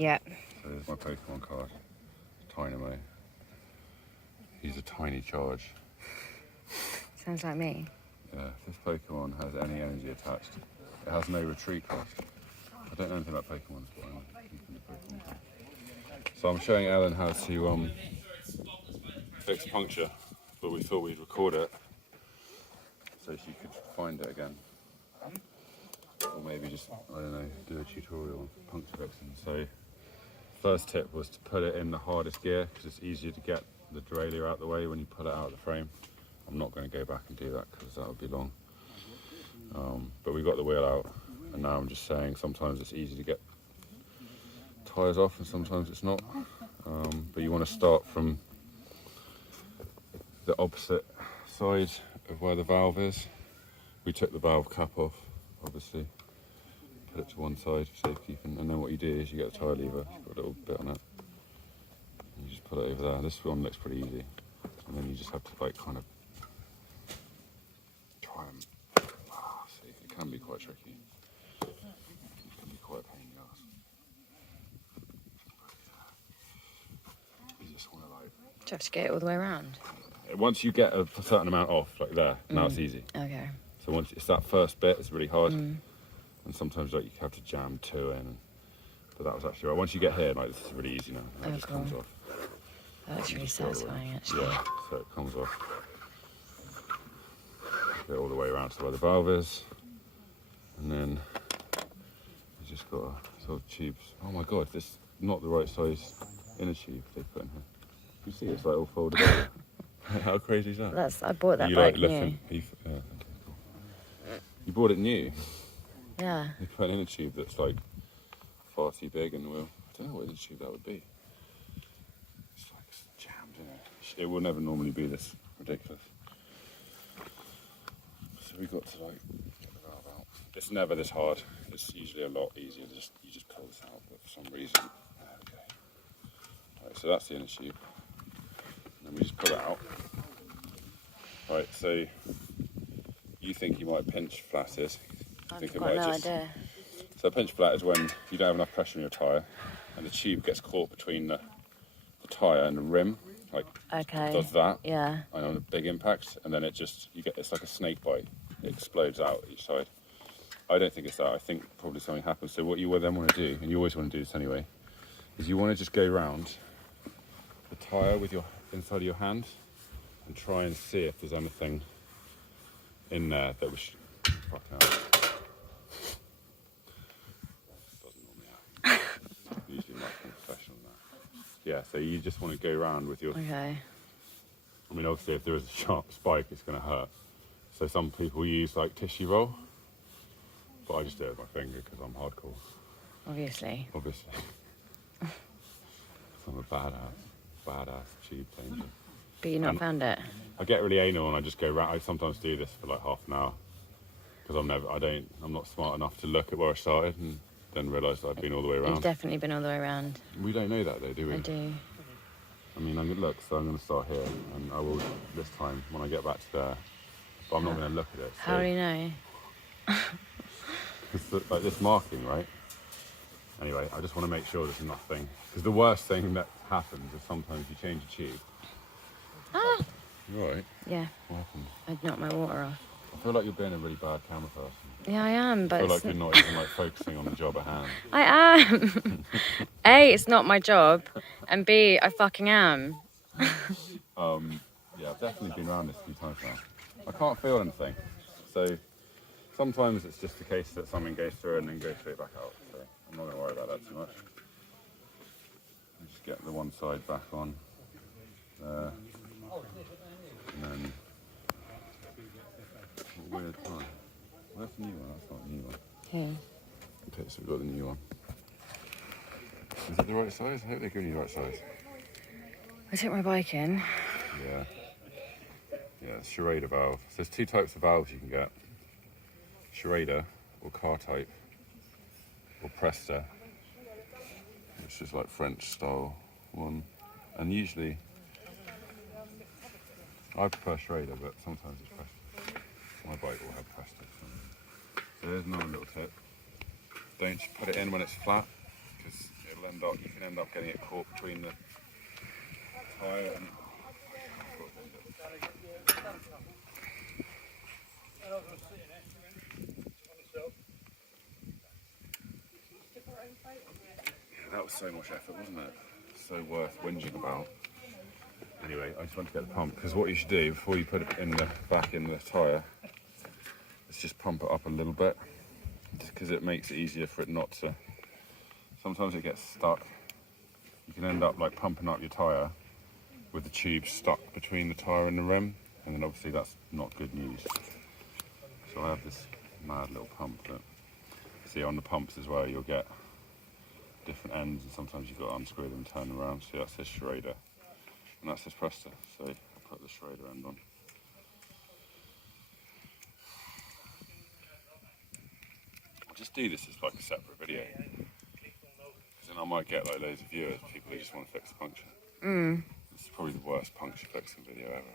Yeah. So there's my Pokemon card, Tynamo. He's a tiny charge. Sounds like me. Yeah, if this Pokemon has any energy attached, it has no retreat cost. I don't know anything about Pokemon, but I'm keeping the Pokemon card. So I'm showing Ellen how to fix puncture, but we thought we'd record it so she could find it again. Or maybe just, I don't know, do a tutorial on puncture fixing. So first tip was to put it in the hardest gear because it's easier to get the derailleur out the way when you pull it out of the frame. I'm not going to go back and do that because that would be long. But we got the wheel out, and now I'm just saying sometimes it's easy to get tyres off and sometimes it's not. But you want to start from the opposite side of where the valve is. We took the valve cap off, obviously, put it to one side for safekeeping, and then what you do is you get a tyre lever, it's got a little bit on it, and you just put it over there. This one looks pretty easy, and then you just have to like kind of try and see. It can be quite tricky. It can be quite a pain in the ass. You just want to like. Do you have to get it all the way around? Once you get a certain amount off, like there, now it's easy. Okay. So once it's that first bit, it's really hard, and sometimes like you have to jam two in. But that was actually right. Once you get here, like this is really easy now. It just comes off. That's really satisfying, actually. Yeah, so it comes off. Get all the way around to where the valve is, and then you just got a sort of tubes. Oh my god, this is not the right size inner tube they put in here. You see, it's like all folded over. How crazy is that? I bought that you bike like new. okay, cool. You bought it new? Yeah. They put an inner tube that's like far too big in the wheel. I don't know what inner tube that would be. It's like jammed in it. It will never normally be this ridiculous. So we got to like get the valve out. It's never this hard. It's usually a lot easier. You just pull this out, but for some reason, there we go. Right, so that's the inner tube. And we just pull it out. Right, so you think you might pinch flatters. I've got no idea. So a pinch flat is when you don't have enough pressure in your tyre and the tube gets caught between the tyre and the rim, like Okay. does that. Yeah. And on a big impact, and then it's like a snake bite. It explodes out each side. I don't think it's that. I think probably something happens. So what you then want to do, and you always want to do this anyway, is you want to just go round the tyre with your inside of your hand and try and see if there's anything in there that was fucking out. Doesn't normally happen. Usually much more professional than that. Yeah, so you just want to go round with your. Okay. I mean, obviously, if there is a sharp spike, it's going to hurt. So some people use like tissue roll, but I just do it with my finger because I'm hardcore. Obviously. I'm a badass tube changer. But you've not found it? I get really anal and I just go round. I sometimes do this for like half an hour because I'm not smart enough to look at where I started and then realise that I've been all the way around. You've definitely been all the way around. We don't know that though, do we? I do. I mean, I'm going to look, so I'm going to start here and I will this time when I get back to there. But I'm not going to look at it. So. How do you know? It's like this marking, right? Anyway, I just want to make sure there's nothing. Because the worst thing that happens is sometimes you change a tube. Ah! You alright? Yeah. What happened? I'd knocked my water off. I feel like you're being a really bad camera person. Yeah, I am, but I feel like you're not even like focusing on the job at hand. I am. A, it's not my job, and B, I fucking am. Yeah, I've definitely been around this a few times now. I can't feel anything. So sometimes it's just the case that something goes through and then goes straight back out. So I'm not going to worry about that too much. Just get the one side back on there. And then what weird time. Where's the new one? That's not the new one. Okay. Okay, so we've got the new one. Is it the right size? I hope they're giving you the right size. I took my bike in. Yeah. Yeah, it's Schrader valve. So there's two types of valves you can get. Schrader, or car type, or Presta, which is like French style one. And usually, I prefer Schrader, but sometimes it's Presta. My bike will have Presta. So there's another little tip. Don't just put it in when it's flat, because you can end up getting it caught between the tyre and... Yeah, that was so much effort, wasn't it? So worth whinging about. Anyway, I just want to get the pump, because what you should do before you put it in the back in the tyre is just pump it up a little bit, just because it makes it easier for it not to... Sometimes it gets stuck. You can end up like pumping up your tyre with the tube stuck between the tyre and the rim, and then obviously that's not good news. So I have this mad little pump that, see, on the pumps as well, you'll get different ends, and sometimes you've got to unscrew them and turn them around. See, that's this Schrader, and that's this Presta. So I'll put the Schrader end on. I'll just do this as like a separate video, because then I might get like loads of viewers, people who just want to fix the puncture. This is probably the worst puncture fixing video ever.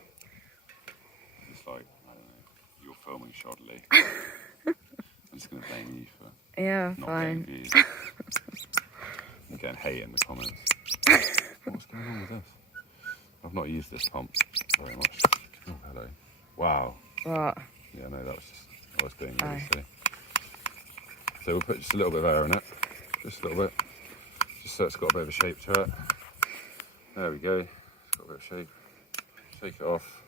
It's like, I don't know, you're filming shoddily. I'm just going to blame you for not fine. getting views. I'm getting hate in the comments. What's going on with this? I've not used this pump very much. Oh, hello. Wow. What? Yeah, no, that was just, I was being really silly. So we'll put just a little bit of air in it. Just a little bit. Just so it's got a bit of a shape to it. There we go. It's got a bit of shape. Take it off.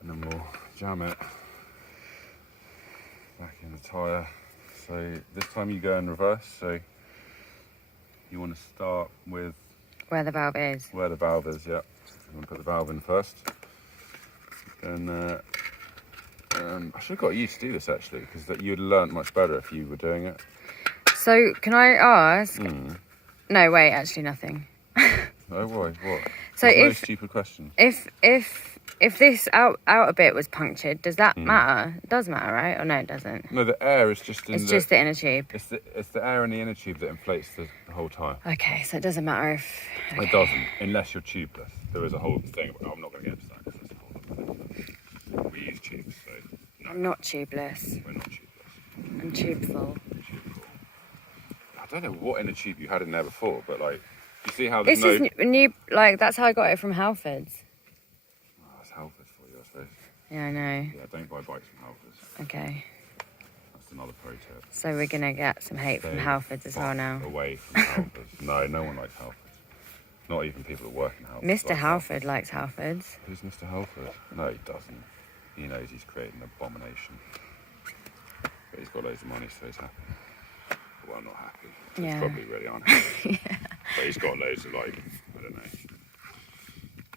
And then we'll jam it back in the tyre. So this time you go in reverse. So you want to start with Where the valve is. where the valve is, yeah. You want to put the valve in first. Then I should have got used to do this actually, because you'd learn much better if you were doing it. So can I ask? No, wait, actually nothing. Oh, why? What? So There's no if stupid question. if this outer bit was punctured, does that matter? It does matter, right? Or no, it doesn't. No, the air is just in It's just the inner tube. It's the air in the inner tube that inflates the whole tyre. Okay, so it doesn't matter if... It doesn't, unless you're tubeless. There is a whole thing, but I'm not going to get into that because there's a whole other thing. We use tubes, so no, I'm not tubeless. we're not tubeless. I'm tubeful. Tubeful. I don't know what inner tube you had in there before, but like, you see how This there's is new, like, that's how I got it from Halfords. Oh, that's Halfords for you, I suppose. Yeah, I know. Yeah, don't buy bikes from Halfords. Okay. That's another pro tip. So we're going to get some hate from Stay Halfords as well now. Away from Halfords. No one likes Halfords. Not even people that work in Halfords. Mr. like Halford likes Halfords. Who's Mr. Halford? No, he doesn't. He knows he's creating an abomination. But he's got loads of money, so he's happy. Well, not happy. Yeah. He's probably really unhappy. But he's got loads of, like, I don't know,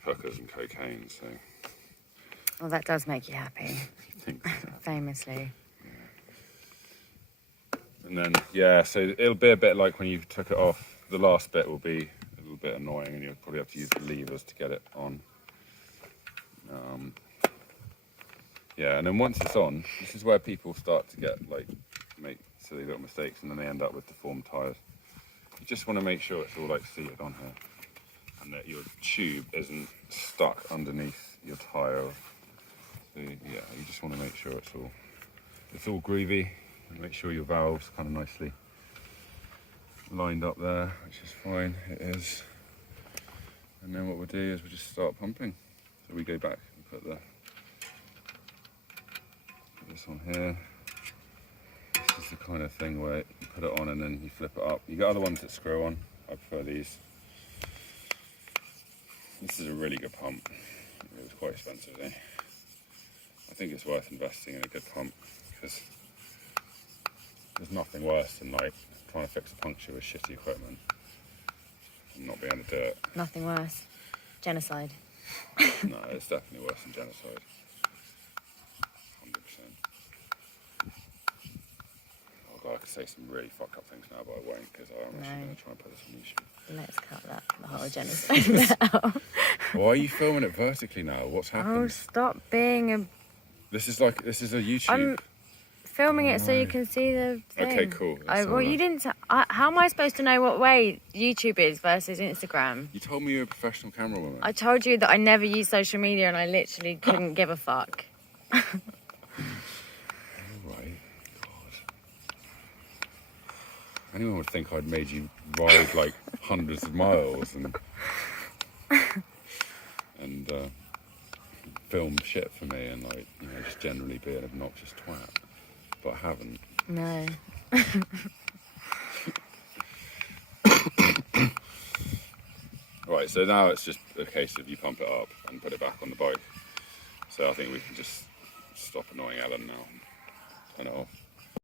hookers and cocaine, so... Well, that does make you happy. You think so. Famously. And then, yeah, so it'll be a bit like when you took it off. The last bit will be a little bit annoying, and you'll probably have to use the levers to get it on. Yeah, and then once it's on, this is where people start to get, like, make silly little mistakes, and then they end up with deformed tyres. You just want to make sure it's all, like, seated on here, and that your tube isn't stuck underneath your tyre. So, yeah, you just want to make sure it's all groovy, and make sure your valve's kind of nicely lined up there, which is fine, it is. And then what we'll do is we'll just start pumping. So we go back and put this on here. This is the kind of thing where you put it on and then you flip it up. You got other ones that screw on. I prefer these. This is a really good pump. It was quite expensive though. I think it's worth investing in a good pump, because there's nothing worse than like trying to fix a puncture with shitty equipment and not being able to do it. Nothing worse. Genocide. No, it's definitely worse than genocide. 100%. Oh god, I could say some really fucked up things now, but I won't, because I'm actually going to try and put this on YouTube. Let's cut that, the whole genocide out. Why are you filming it vertically now? What's happened? Oh, stop being a... This is a YouTube. I'm filming it so you can see the thing. Okay, cool. That's Well, all you right. didn't... how am I supposed to know what way YouTube is versus Instagram? You told me you were a professional camerawoman. I told you that I never use social media and I literally couldn't give a fuck. All right. God. Anyone would think I'd made you ride like hundreds of miles and film shit for me and like, you know, just generally be an obnoxious twat. But I haven't. No. Right, so now it's just a case of you pump it up and put it back on the bike. So I think we can just stop annoying Ellen now. Turn it off.